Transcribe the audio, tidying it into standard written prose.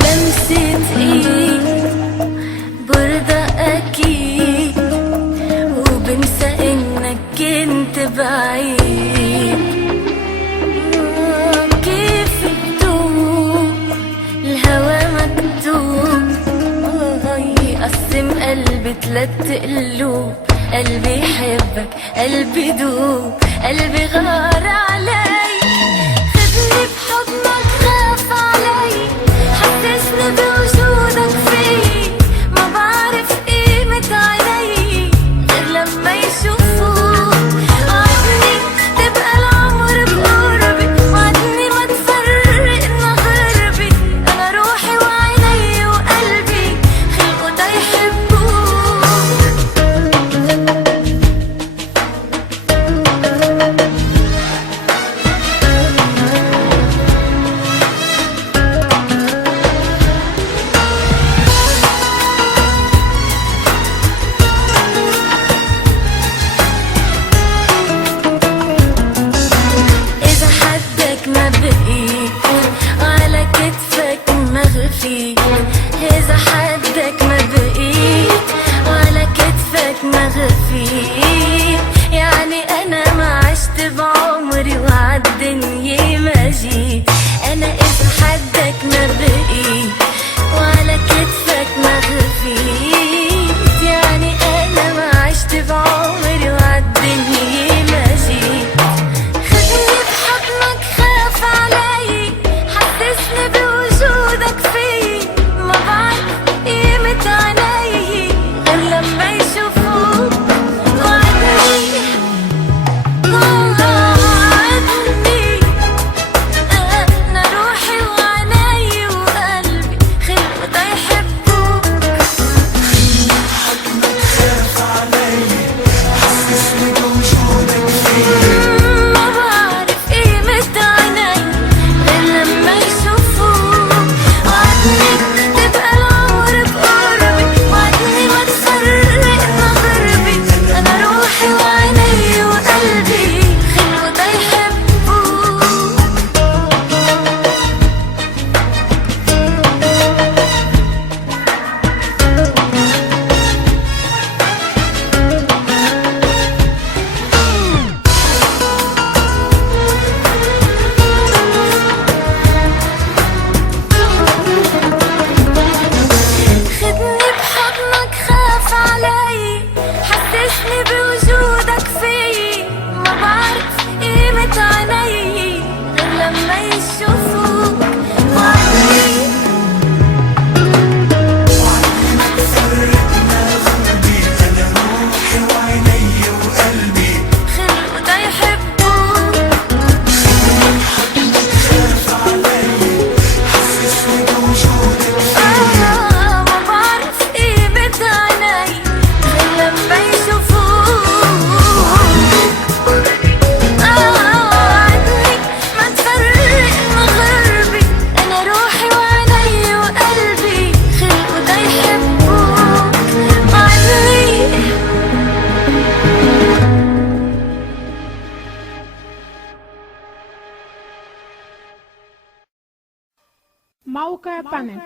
لمسة ايد برضى اكيد، وبنسى انك كنت بعيد. كيف بدوب الهوى مكتوب، يقسم قلبي 3 قلوب. قلبي يحبك، قلبي دوب، قلبي غار عليك. خدني بحضنك، خاف علي، حسسني بوجودك فيي. ما بعرف قيمة عيني غير لما يشوفوك. وعدني تبقى العمر بقربي، وعدني ما تفرقنا غربي. أنا روحي وعيني وقلبي خلقوا دا يحبوك. إذا حدك ما بقيت على كتفك مغفي، إذا حدك ما بقيت على كتفك مغفي، يعني أنا ما عشت بعمري وعالدنيا ما جيت. أنا إذا حدك ما بقيت وعلى كتفك مغفي، يعني أنا ما عشت بعمري وعالدنيا ما جيت. خدني بحضنك، خاف علي، حسسني بوجودك فيي. ما بعرف قيمة عيني غير لما يشوفوك. وعدني أنا روحي وعيني وقلبي خلقوا دا يحبوك. ما بعرف قيمة عيني غير لما يشوفوك. وعدني تبقى العمر بقربي، وعدني ما تفرقنا غربي. أنا روحي وعيني وقلبي خلقوا دا يحبوك. خدني بحضنك، خاف علي، حسسني بوجودك فيي. ما بعرف قيمة عيني غير لما يشوفوك. وعدني خلقوا دا يحبوك. ما بعرف قيمة عيني غير لما يشوفوك. وعدني ما تفرقنا غربي. أنا روحي وعيني وقلبي خلقوا دا يحبوك. وعدني موقع بانل.